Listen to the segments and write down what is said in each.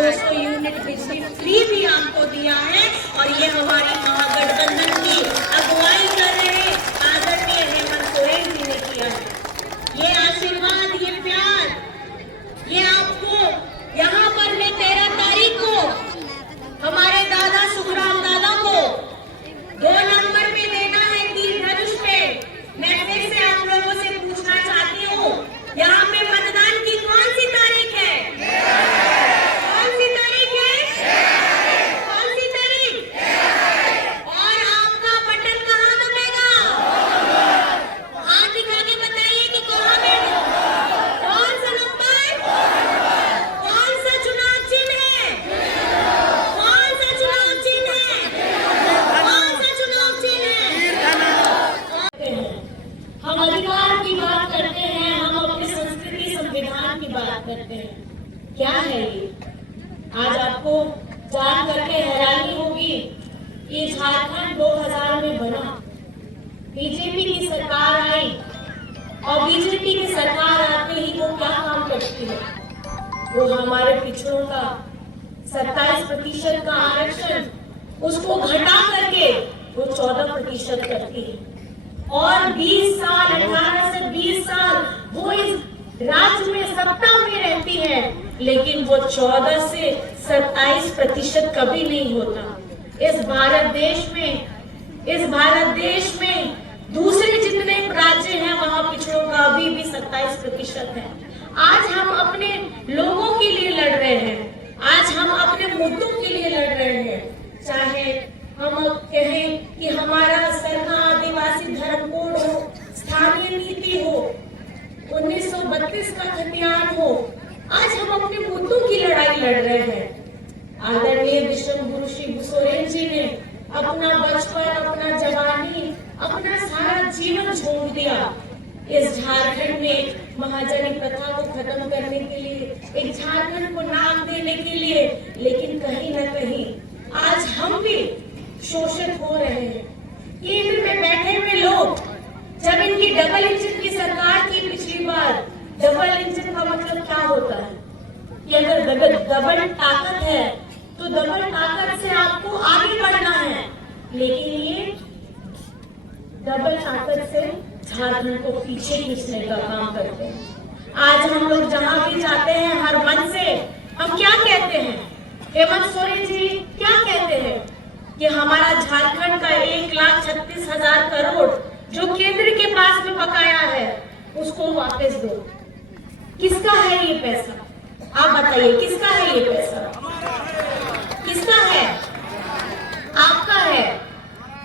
200 unit बिजली free भी आपको दिया है। और ये हमारी महागठबंधन की अगुवाई कर रहे आदरणीय हेमंत सोरेन जी ने किया है। ये आशीर्वाद, ये प्यार, ये आपको यहाँ पर मैं 13 तारीख को हमारे दादा सुखराम दादा को 2 नंबर में देना है, तीर धनुष पे। मैं फिर से आप लोगों से पूछना चाहती हूँ, यहाँ पे मतदान की कौन सी तारीख है? कौन सी तारीख है? कौन सी तारीख? और आपका बटन कहाँ दबेगा? हाथ दिखा के बताइए कि कहाँ पे, कौन सा नंबर, कौन सा चुनाव चिन्ह है? कौन सा चुनाव चिन्ह है? कौन सा चुनाव चिन्ह है? हम अधिकार की बात करते हैं, हम अपनी संस्कृति संविधान की बात करते हैं। क्या है ये? आज आपको जान करके हैरानी होगी, ये झारखंड 2000 में बना, बीजेपी की सरकार आई और बीजेपी की सरकार आते ही वो क्या काम करती है? वो हमारे पिछड़ों का 27% का आरक्षण उसको घटा करके वो 14% करती है। और 20 साल, 18 से 20 साल वो इस राज्य में सत्ता में रहती है, लेकिन वो 14 से 27% कभी नहीं होता। इस भारत देश में दूसरे जितने राज्य हैं वहां पिछड़ों का अभी भी 27% है। आज हम अपने लोगों के लिए लड़ रहे हैं, आज हम अपने मुद्दों के लिए लड़ रहे हैं। चाहे हम कहें कि हमारा सरना आदिवासी धर्म कोड हो, स्थानीय नीति हो, 1932 का खतियान हो, आज हम अपने मुद्दों की लड़ाई लड़ रहे हैं। आदरणीय विश्व गुरु श्री सोरेन जी ने अपना बचपन, अपना जवानी, अपना सारा जीवन झोंक दिया इस झारखंड में महाजनी प्रथा को खत्म करने के लिए, एक झारखंड को नाम देने के लिए। लेकिन कहीं न कहीं आज हम भी शोषित हो रहे हैं। केंद्र में बैठे हुए लोग, जब इनकी डबल इंजन की सरकार थी पिछली बार, डबल इंजन का मतलब क्या होता है कि अगर डबल ताकत है तो डबल ताकत से आपको आगे बढ़ना है, लेकिन ये डबल ताकत से झारखंड को पीछे खींचने का काम करते हैं। आज हम लोग जहां भी जाते हैं, हर मन से हम क्या कहते हैं? हेमंत सोरेन जी क्या कहते हैं कि हमारा झारखंड का 1,36,000 करोड़ जो केंद्र के पास में बकाया है उसको वापस दो। किसका है ये पैसा? आप बताइए, किसका है ये पैसा? किसका है? आपका है।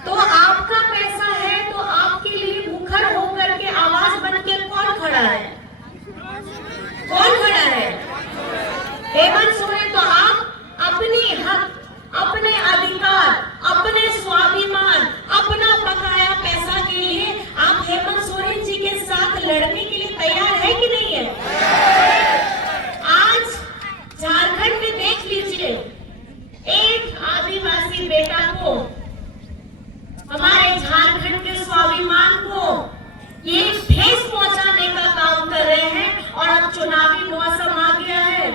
तो आपका पैसा है तो आपके लिए मुखर होकर के आवाज बन के कौन खड़ा है? कौन खड़ा है? हेमंत सोरेन। तो आप अपने हक, अपने अधिकार, अपने स्वाभिमान, अपना बकाया पैसा के लिए आप हेमंत सोरेन जी के साथ लड़ने के लिए तैयार है कि नहीं है? आज झारखंड में देख लीजिए, एक आदिवासी बेटा को, हमारे झारखंड के स्वाभिमान को ये ठेस पहुंचाने का काम कर रहे हैं। और अब चुनावी मौसम आ गया है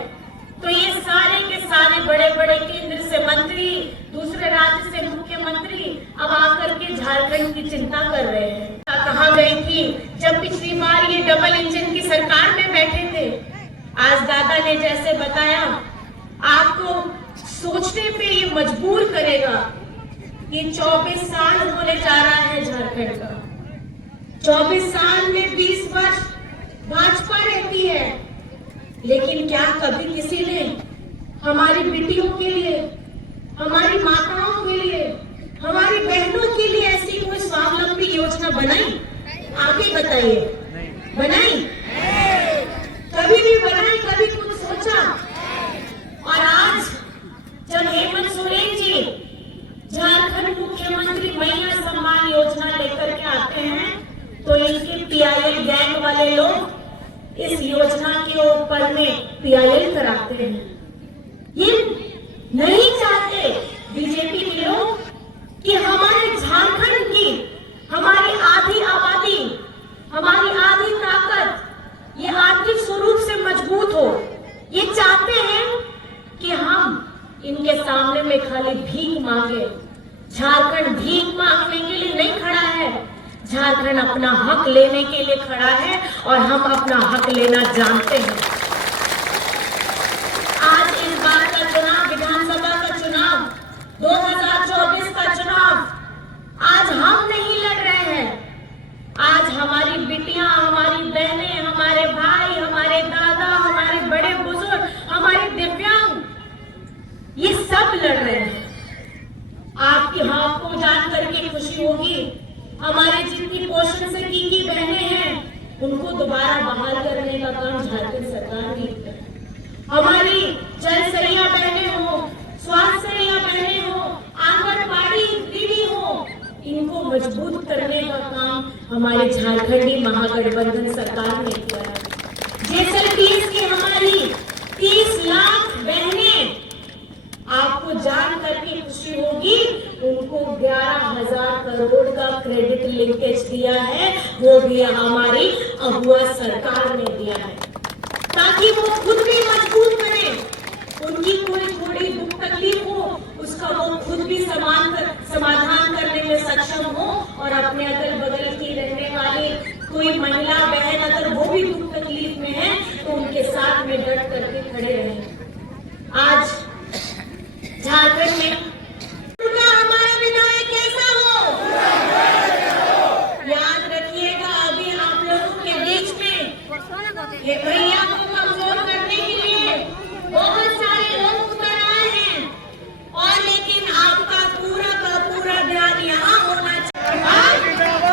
तो ये सारे के सारे बड़े बड़े केंद्र से मंत्री, दूसरे राज्य से मुख्यमंत्री अब आकर के झारखंड की चिंता कर रहे हैं। कहाँ गई थी जब पिछली बार ये डबल इंजन की सरकार में बैठे थे? आज दादा ने जैसे बताया, आपको सोचने पे ये मजबूर करेगा। ये 24 साल होने जा रहा है झारखंड का। 24 साल में 20 वर्ष भाजपा रहती है, लेकिन क्या कभी किसी ने हमारी बेटियों के लिए, हमारी माताओं के लिए, हमारी बहनों के लिए ऐसी कोई स्वावलंबी योजना बनाई? आप ही बताइए, बनाई? कभी भी बनाई? कभी कुछ सोचा? और आज जब हेमंत सोरेन जी झारखंड मुख्यमंत्री महिला सम्मान योजना लेकर के आते हैं तो इनके पीआईएल गैंग वाले लोग इस योजना के ऊपर में पीआईएल कराते हैं। ये नहीं चाहते बीजेपी के लोग कि हमारे झारखंड की, हमारी आधी आबादी, हमारी आधी ताकत ये आर्थिक स्वरूप से मजबूत हो। ये चाहते हैं कि हम सामने में खाली भीख मांगे। झारखंड भीख मांगने के लिए नहीं खड़ा है, झारखंड अपना हक लेने के लिए खड़ा है और हम अपना हक लेना जानते हैं। आज इस बार का चुनाव, विधानसभा का चुनाव, 2024 का चुनाव आज हम नहीं लड़ रहे हैं। आज हमारी बिटियां, हमारी बहनें, हमारे भाई, हमारे दादा, हमारे बड़े बुजुर्ग, हमारे दिव्यांग, ये सब लड़ रहे हैं। आपकी हाथ को जान करके खुशी होगी, हमारे जितनी पोषण से की बहनें हैं उनको दोबारा बहाल करने का काम झारखंड सरकार ने किया। हमारी जल सैया बहनें हो, स्वास्थ्य सैया बहनें हो, आंगनबाड़ी दीदी हो, इनको मजबूत करने का काम हमारे झारखंडी महागठबंधन सरकार ने किया है। जैसलमेर की हमारी 30 लाख बहनें, आपको जान करके खुशी होगी, उनको 11,000 करोड़ का क्रेडिट लिंकेज दिया है, वो भी हमारी अगुआ सरकार ने दिया है, ताकि वो खुद भी मजबूत बने। उनकी कोई थोड़ी दुख तकलीफ हो, उसका वो खुद भी समाधान करने में सक्षम हो, और अपने अगल बगल की रहने वाली कोई महिला बहन अगर वो भी दुख तकलीफ में है तो उनके साथ में डट करके खड़े रहे। आज झारखंड में हमारा विधायक कैसा हो, याद रखिएगा। अभी आप लोगों के बीच में ये भैया को कमजोर करने के लिए बहुत सारे लोग उतर आए हैं, और लेकिन आपका पूरा का पूरा ध्यान यहाँ होना चाहिए।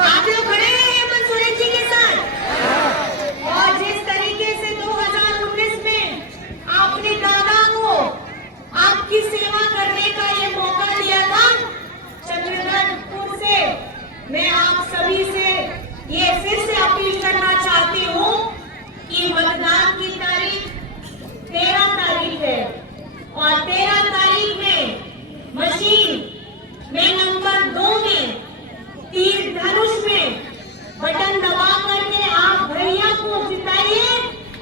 आप लोग खड़े हैं हेमंत सोरेन जी के साथ, और जिस तरीके से 2019 में आपने दादा को आपकी सेवा करने का ये मौका दिया था चक्रधरपुर से, मैं आप सभी से ये फिर से अपील करना चाहती हूँ कि मतदान की तारीख 13 तारीख है, और 13 तारीख में मशीन में नंबर 2 में तीर धनुष में बटन दबा करके आप भैया को जिताइए,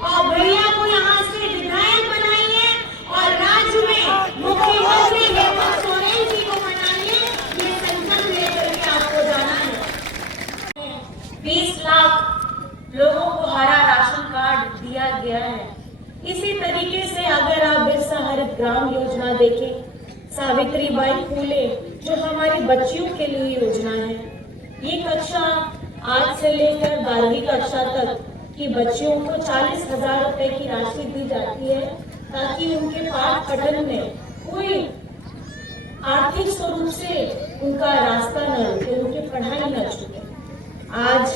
और भैया को यहाँ से विधायक बनाइए, और राज्य में मुख्यमंत्री हेमंत सोरेन जी को बनाइए। ये संकल्प लेकर के आपको जाना है। 20 लाख लोगों को हरा राशन कार्ड दिया गया है। इसी तरीके से अगर आप बिरसा हरित ग्राम योजना देखें, सावित्रीबाई फूले जो हमारी बच्चियों के लिए योजना है, ये कक्षा आज से लेकर 12वीं कक्षा तक की बच्चियों को 40,000 रुपए की राशि दी जाती है, ताकि उनके पाठ पठन में कोई आर्थिक स्वरूप से उनका रास्ता न रुके, उनकी पढ़ाई न छूटे। आज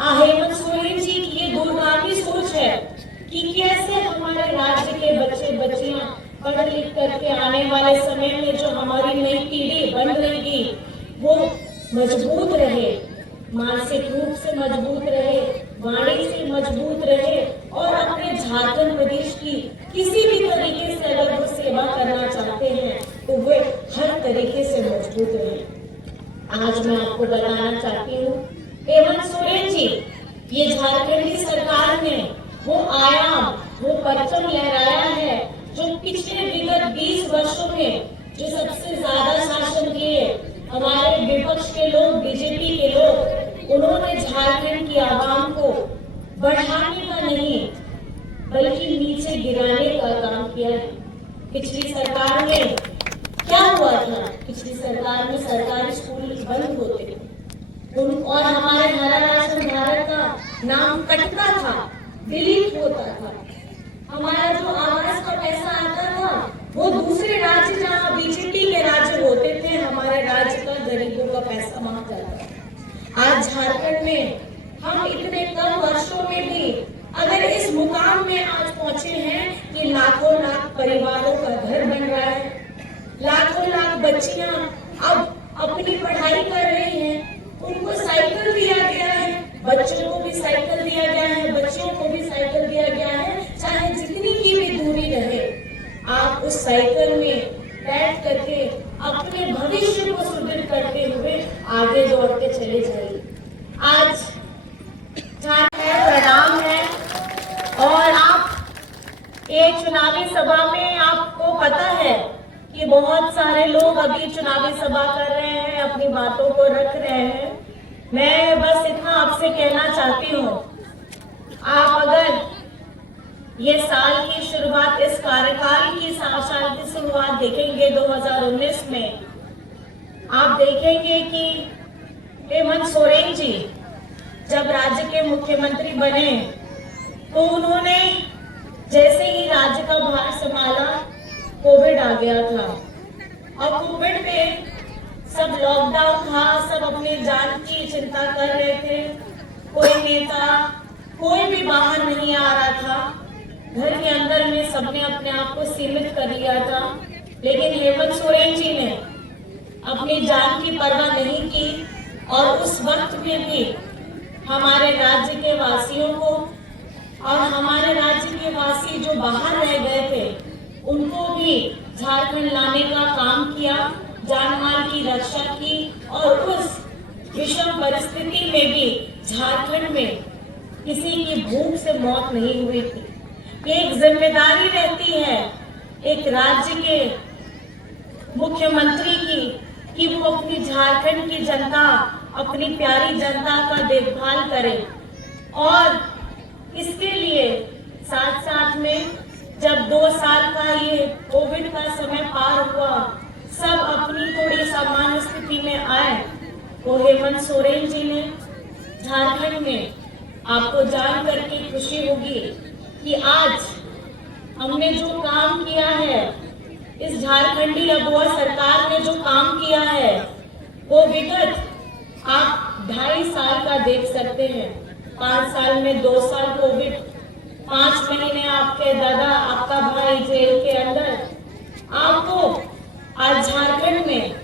हेमंत सोरेन जी की ये दूरगामी सोच है कि कैसे हमारे राज्य के बच्चे बच्चियां पढ़ लिख करके आने वाले समय में जो हमारी नई पीढ़ी बन रहेगी वो मजबूत रहे, मानसिक रूप से मजबूत रहे, वाणी से मजबूत रहे, और अपने झारखंड प्रदेश की किसी भी तरीके से अगर वो सेवा करना चाहते हैं तो वे हर तरीके से मजबूत रहे। आज मैं आपको बताना चाहती हूँ, हेमंत सोरेन जी, ये झारखंडी सरकार ने वो आयाम, वो परचम लहराया है जो पिछले विगत 20 वर्षों में जो सबसे ज्यादा शासन किए हमारे विपक्ष के लोग, बीजेपी के लोग, उन्होंने झारखंड की आवाम को बढ़ाने का नहीं बल्कि नीचे गिराने का काम किया है। पिछली सरकार में क्या हुआ था? पिछली सरकार में सरकारी स्कूल बंद होते थे और हमारे हरा राशन धारक का नाम कटता था, डिलीट होता था। हमारा जो आवास का पैसा आता था वो दूसरे राज्य, जहाँ बीजेपी के राज्य होते थे, हमारे राज्य का गरीबों का पैसा वहां जाता था। आज झारखंड में हम इतने कम वर्षों में भी अगर इस मुकाम में आज पहुंचे हैं कि लाखों लाख परिवारों का घर बन रहा है, लाखों लाख बच्चियां अब अपनी पढ़ाई कर रही हैं, उनको साइकिल दिया गया है, बच्चों को भी साइकिल दिया गया है, बच्चियों को भी साइकिल दिया गया है, चाहे जितनी की भी दूरी रहे, आप उस साइकिल में बैठ करके अपने भविष्य को सुदृढ़ करते हुए आगे दौड़ते चले जाइए। आज प्रणाम है, और आप एक चुनावी सभा में आपको पता है कि बहुत सारे लोग अभी चुनावी सभा कर रहे हैं, अपनी बातों को रख रहे हैं। मैं बस इतना आपसे कहना चाहती हूँ, आप अगर ये साल की शुरुआत, इस कार्यकाल की साल की शुरुआत देखेंगे 2019 में, आप देखेंगे कि हेमंत सोरेन जी जब राज्य के मुख्यमंत्री बने तो उन्होंने जैसे ही राज्य का भार संभाला, कोविड आ गया था और कोविड में सब लॉकडाउन था, सब अपनी जान की चिंता कर रहे थे। कोई नेता, कोई भी बाहर नहीं आ रहा था, घर के अंदर में सबने अपने आप को सीमित कर लिया था। लेकिन हेमंत सोरेन जी ने अपनी जान की परवाह नहीं की और उस वक्त में भी हमारे राज्य के वासियों को और हमारे राज्य के वासी जो बाहर रह गए थे उनको भी झारखंड लाने का काम किया, जान माल की रक्षा की और उस विषम परिस्थिति में भी झारखंड में किसी की भूख से मौत नहीं हुई थी। एक जिम्मेदारी रहती है एक राज्य के मुख्यमंत्री की कि वो अपनी झारखंड की जनता, अपनी प्यारी जनता का देखभाल करे। और इसके लिए साथ साथ में जब 2 साल का ये कोविड का समय पार हुआ, सब अपनी थोड़ी सामान्य स्थिति में आए, तो हेमंत सोरेन जी ने झारखंड में, आपको जान करके खुशी होगी कि आज हमने जो काम किया है, इस झारखंडी अगुआ सरकार ने जो काम किया है वो विगत आप 2.5 साल का देख सकते हैं। 5 साल में 2 साल कोविड, 5 महीने आपके दादा, आपका भाई जेल के अंदर। आपको आज झारखंड में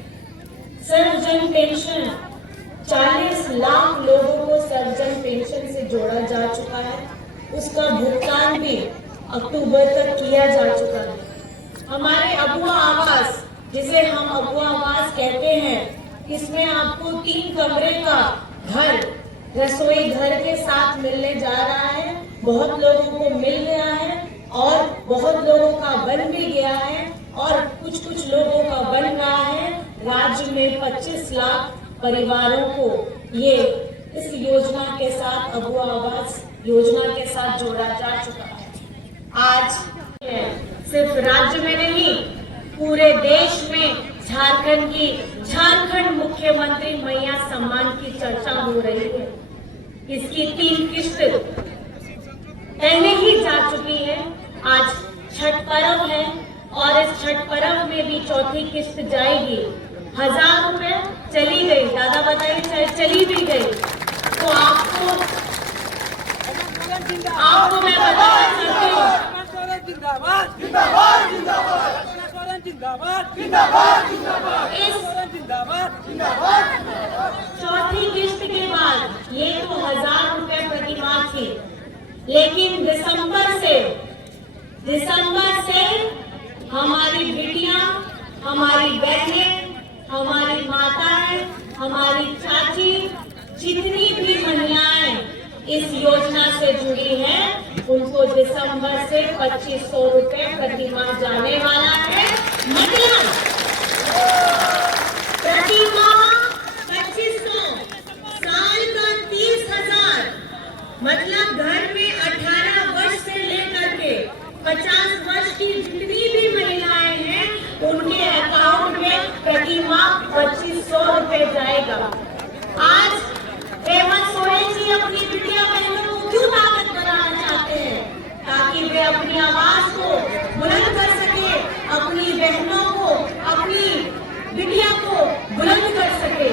सर्वजन पेंशन, 40 लाख लोगों को सर्वजन पेंशन से जोड़ा जा चुका है। उसका भुगतान भी अक्टूबर तक किया जा चुका है। हमारे अगुआ आवास, जिसे हम अगुआ आवास कहते हैं, इसमें आपको 3 कमरे का घर, रसोई घर के साथ मिलने जा रहा है। बहुत लोगों को मिल गया है और बहुत लोगों का बन भी गया है और कुछ लोगों का बन रहा है। राज्य में 25 लाख परिवारों को ये इस योजना के साथ, अगुआ आवास योजना के साथ जोड़ा जा चुका है। आज सिर्फ राज्य में नहीं, पूरे देश में झारखंड मुख्यमंत्री मैया सम्मान की चर्चा हो रही है। इसकी 3 किस्त पहले ही जा चुकी है। आज छठ पर्व है और इस छठ पर्व में भी 4थी किस्त जाएगी। 1000 रुपए चली गई, दादा बताइए, चली भी गई। तो आपको मैं बताना चाहती हूँ, जिंदाबाद जिंदाबाद जिंदाबाद जिंदाबाद जिंदाबाद जिंदाबाद जिंदाबाद। 4थी किस्त के बाद ये तो 1000 रुपए प्रति माह थी, लेकिन दिसंबर से हमारी बिटियां, हमारी बहनें, हमारी माताएं, हमारी चाची, जितनी भी महिलाएं इस योजना से जुड़ी हैं, उनको दिसंबर से 2500 रुपए प्रति माह जाने वाला है। मतलब प्रति माह 2500, साल का 30,000। मतलब घर में 18 वर्ष से लेकर के 50 वर्ष की जितनी भी महिलाएं हैं, उनके अकाउंट में प्रति माह 2500 रुपए जाएगा। आज हेमंत सोरेन जी अपनी बिटिया बहनों को क्यों ताकत बनाना चाहते हैं? ताकि वे अपनी आवाज को बुलंद कर सके, अपनी बहनों को, अपनी बिटिया को बुलंद कर सके।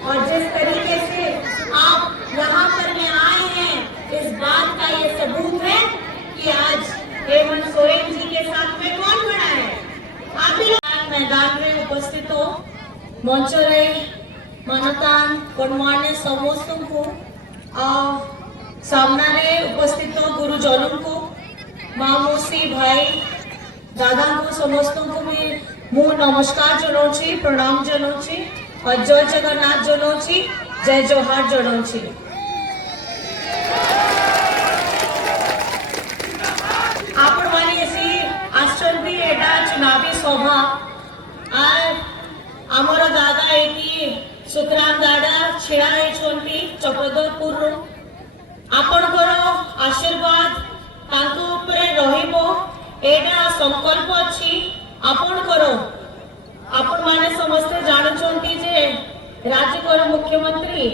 और जिस तरीके से आप यहाँ पर में आए हैं, इस बात का ये सबूत है कि आज हेमंत सोरेन जी के साथ में कौन खड़ा है। आप भी मैदान में उपस्थित हो, मंचरे मानतान कणमाने समस्तଙ୍କୁ सामने उपस्थित गुरुजनों को, मामूसी भाई दादा को समस्त को भी मु नमस्कार जनाऊँगी, प्रणाम जनाऊँगी और जय जगन्नाथ जनाऊँगी, जय जोहार जनाऊँगी। आपण माने ऐसी आश्चर्य एटा चुनावी सभा ଆମର ଦାଦା ଏଠି ସୁଖରାମ ଦାଦା ଛିଡ଼ା ହେଇଛନ୍ତି ଚକ୍ରଧରପୁରରୁ। ଆପଣଙ୍କର ଆଶୀର୍ବାଦ ତାଙ୍କ ଉପରେ ରହିବ, ଏଇଟା ସଂକଳ୍ପ ଅଛି ଆପଣଙ୍କର। ଆପଣମାନେ ସମସ୍ତେ ଜାଣୁଛନ୍ତି ଯେ ରାଜ୍ୟର ମୁଖ୍ୟମନ୍ତ୍ରୀ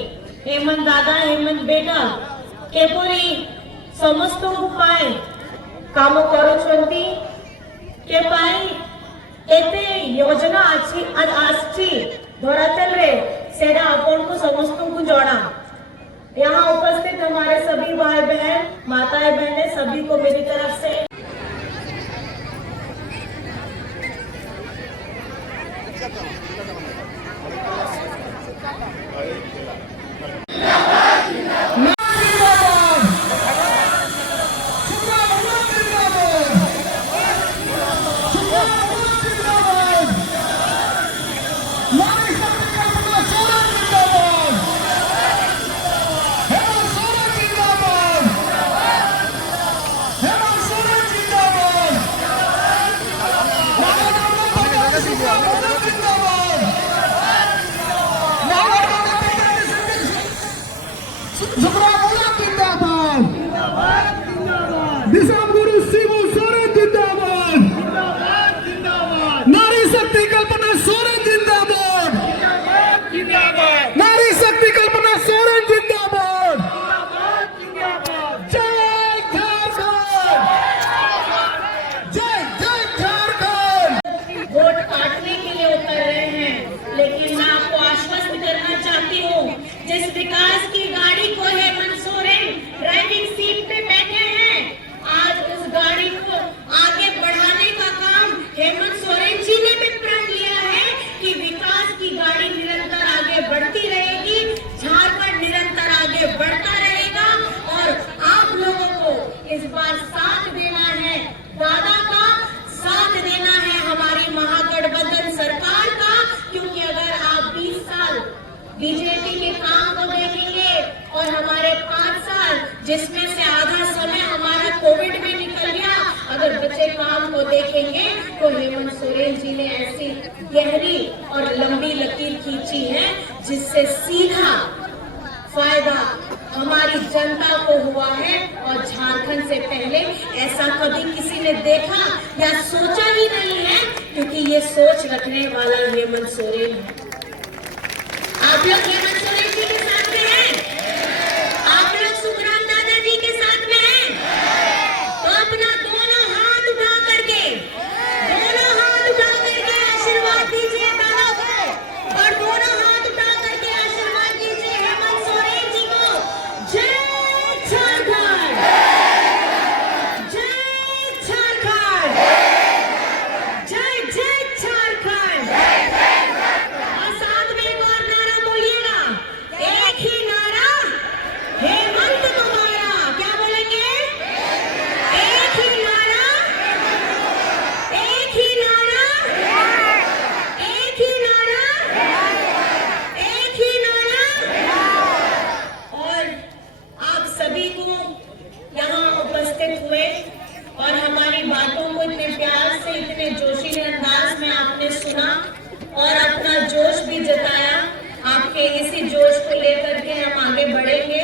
ହେମନ୍ତ ଦାଦା, ହେମନ୍ତ ବେଟା କିପରି ସମସ୍ତଙ୍କ ପାଇଁ କାମ କରୁଛନ୍ତି, के पाई एते योजना आछि धरातल रे सेटा अपन को समस्त को जोड़ा। यहाँ उपस्थित हमारे सभी भाई बहन, माताएं बहनें, सभी को मेरी तरफ से दिसंबर शिव सोरेन जिंदाबाद, नारी शक्ति कल्पना सोरेन जिंदाबाद, नारी शक्ति कल्पना सोरेन जिंदाबाद, जय झारखंड, जय जय झारखंड। वोट काटने के लिए उतर रहे हैं, लेकिन मैं आपको आश्वस्त करना चाहती हूँ, जिस विकास की गाड़ी को हेमंत सोरेन ड्राइविंग सीट पे बैठे हैं, आज उस गाड़ी को आगे बढ़ाने का काम हेमंत सोरेन जी ने भी प्रण लिया है कि विकास की गाड़ी निरंतर आगे बढ़ती रहेगी, झारखंड निरंतर आगे बढ़ता रहेगा। और आप लोगों को इस बार साथ देना है, दादा का साथ देना है, हमारी महागठबंधन सरकार का। क्योंकि अगर आप 20 साल बीजेपी के काम को देखेंगे और हमारे 5 साल, जिसमें से आधा समय हमारा कोविड में निकल गया, अगर बचे काम को देखेंगे तो हेमंत सोरेन जी ने ऐसी गहरी और लंबी लकीर खींची है जिससे सीधा फायदा हमारी जनता को हुआ है। और झारखंड से पहले ऐसा कभी किसी ने देखा या सोचा ही नहीं है, क्योंकि ये सोच रखने वाला हेमंत सोरेन है। आप लोग हेमंत सोरेन जी के साथ में हैं? आप लोग सुखराम दादा जी के साथ में हैं? तो अपना दोनों हाथ उठा करके आशीर्वाद दीजिए दादा को, और दोनों हाथ उठा करके आशीर्वाद दीजिए हेमंत सोरेन जी को। जय झारखंड, जय झारखंड, जय जय झारखंड। और साथ में एक और नारा बोलिएगा, एक ही नारा हेमंत तुम्हारा। क्या बोलेंगे? एक ही नारा, एक ही नारा, एक ही नारा, एक ही नारा। और आप सभी को यहाँ उपस्थित हुए और हमारी बातों को इतने प्यार से, इतने जोशीले अंदाज में आपने सुना और अपना जोश भी जताया। आपके इसी जोश को लेकर के हम आगे बढ़ेंगे।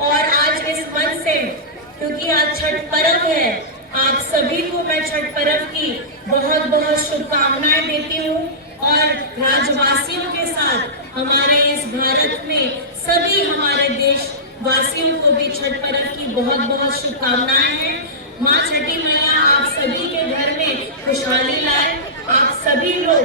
और आज इस मंच से, क्योंकि आज छठ पर्व है, आप सभी को मैं छठ पर्व की बहुत बहुत शुभकामनाएं देती हूँ। और राज्यवासियों के साथ हमारे इस भारत में सभी हमारे देशवासियों को भी छठ पर्व की बहुत बहुत शुभकामनाएं हैं। माँ छठी मैया आप सभी के घर में खुशहाली लाए, आप सभी लोग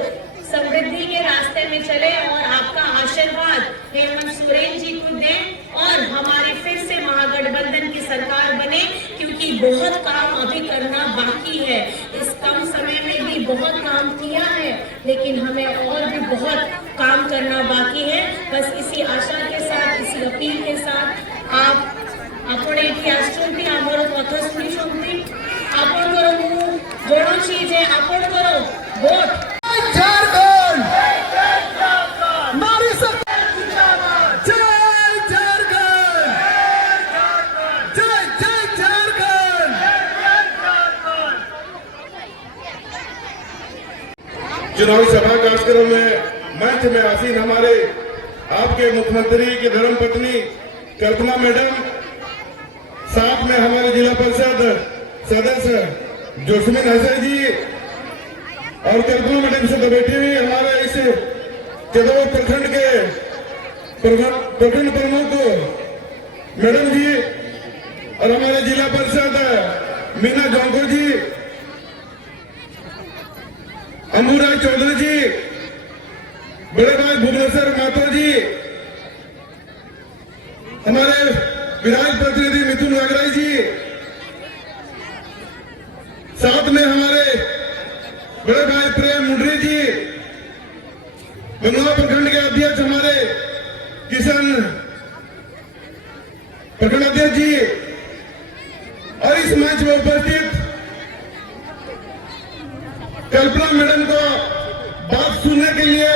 समृद्धि के रास्ते में चले और आपका आशीर्वाद हेमंत सोरेन जी को दें और हमारी फिर से महागठबंधन की सरकार बने। क्योंकि बहुत काम अभी करना बाकी है, इस कम समय में भी बहुत काम किया है, लेकिन हमें और भी बहुत काम करना बाकी है। बस इसी आशा के साथ, इसी अपील के साथ आप अपने एठी आसुंती आमर कथा शुणुछंती, आपनकर मु जणुछि जे आपनकर वोट झारखंड, नारी शक्ति जिंदाबाद, जय झारखंड, जय जय झारखंड। चुनावी सभा कार्यक्रम में मंच में आसीन हमारे आपके मुख्यमंत्री की धर्मपत्नी कल्पना मैडम, साथ में हमारे जिला परिषद सदस्य जोस्मिन हसन जी और कल्पना मैडम से बैठी हुई हमारे इस चंदौली प्रखंड के प्रखंड प्रमुख मैडम जी और हमारे जिला परिषद मीना जोंको जी, अमूराज चौधरी जी, बड़े भाई भुवनेश्वर माथुर जी, हमारे विधायक प्रतिनिधि मिथुन वागराई जी, साथ में हमारे बड़े भाई प्रेम मुंडरी जी, बंगला प्रखंड के अध्यक्ष हमारे किशन प्रखंड अध्यक्ष जी और इस मंच में उपस्थित कल्पना मैडम को बात सुनने के लिए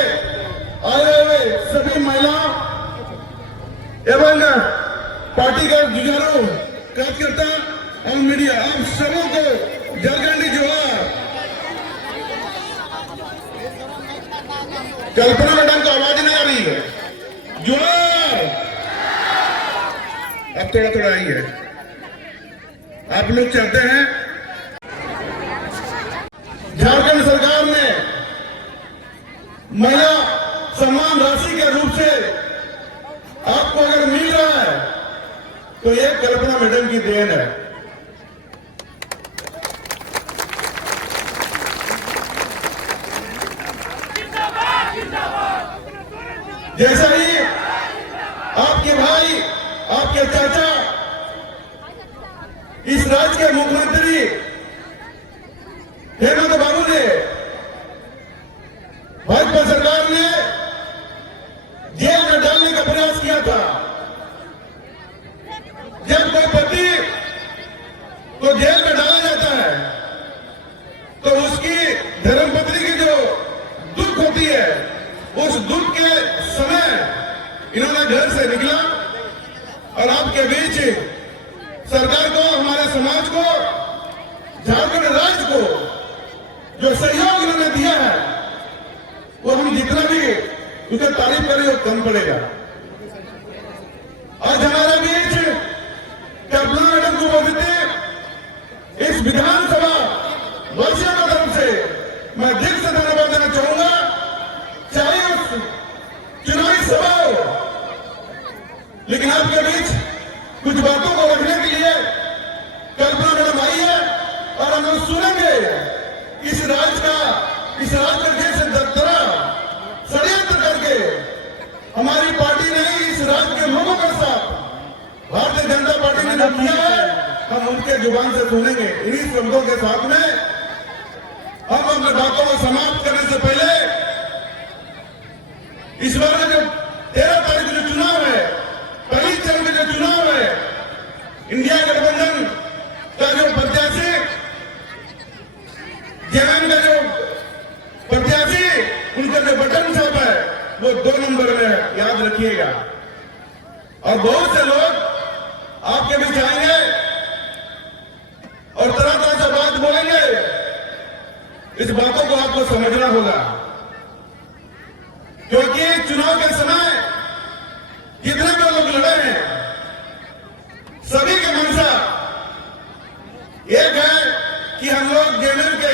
आए हुए सभी महिलाओं एवं पार्टी का जुझारू कार्यकर्ता और मीडिया, आप सबों को झारखंडी जोहार। कल्पना मैडम को आवाज नहीं आ रही है, जोहार। अब थोड़ा थोड़ा आई है। आप लोग चाहते हैं झारखंड सरकार ने महिला सम्मान राशि के रूप से आपको अगर मिल रहा है तो ये कल्पना मैडम की देन है। जैसा ही आपके भाई, आपके चाचा, इस राज्य के मुख्यमंत्री हेमंत बाबू ने, भाजपा सरकार ने जेल में डालने का प्रयास किया था। जब कोई पति को जेल में डाला जाता है तो उसकी धर्मपत्नी की जो दुख होती है, उस दुख के समय इन्होंने घर से निकला और आपके बीच सरकार को, हमारे समाज को, झारखंड राज्य को जो सहयोग इन्होंने दिया है वो हम जितना भी उसे तारीफ करें वो कम पड़ेगा। आज हमारे बीच कल्पना मैडम को उपस्थित इस विधानसभा वासियों की तरफ से मैं दिल से धन्यवाद देना चाहूंगा। चाहे उस चुनावी सभा हो, लेकिन आपके बीच कुछ बातों को रखने के लिए कल्पना मैडम आई है और हम लोग सुनेंगे इस राज्य के जैसे दत्तरा षड्यंत्र करके हमारी पार्टी ने इस राज्य के लोगों के साथ भारतीय जनता पार्टी ने जो किया है, हम उनके जुबान से सुनेंगे। इन्हीं शब्दों के साथ में हम अपने बातों को समाप्त करने से पहले इस बार में जो 13 तारीख जो चुनाव है, पहली चरण में जो चुनाव है, इंडिया गठबंधन का जो प्रत्याशी, जेएमएम का जो प्रत्याशी, उनका जो बटन छाप है वो 2 नंबर में, याद रखिएगा। और बहुत से लोग आपके बीच आएंगे और तरह तरह से बात बोलेंगे। इस बातों को आपको समझना होगा, क्योंकि चुनाव के समय जितने भी लोग लड़े हैं, सभी की मंशा एक है कि हम लोग जेएमएम के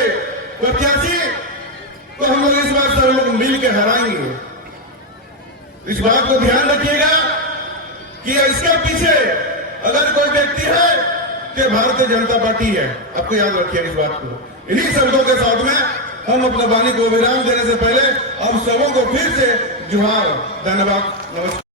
प्रत्याशी को हम लोग इस बार सब लोग मिल के हराएंगे। इस बात को ध्यान रखिएगा कि इसके पीछे अगर कोई व्यक्ति है तो भारतीय जनता पार्टी है। आपको याद रखिएगा इस बात को। इन्हीं शब्दों के साथ में हम अपने वाणी को विराम देने से पहले हम सबों को फिर से जोहार, धन्यवाद, नमस्कार।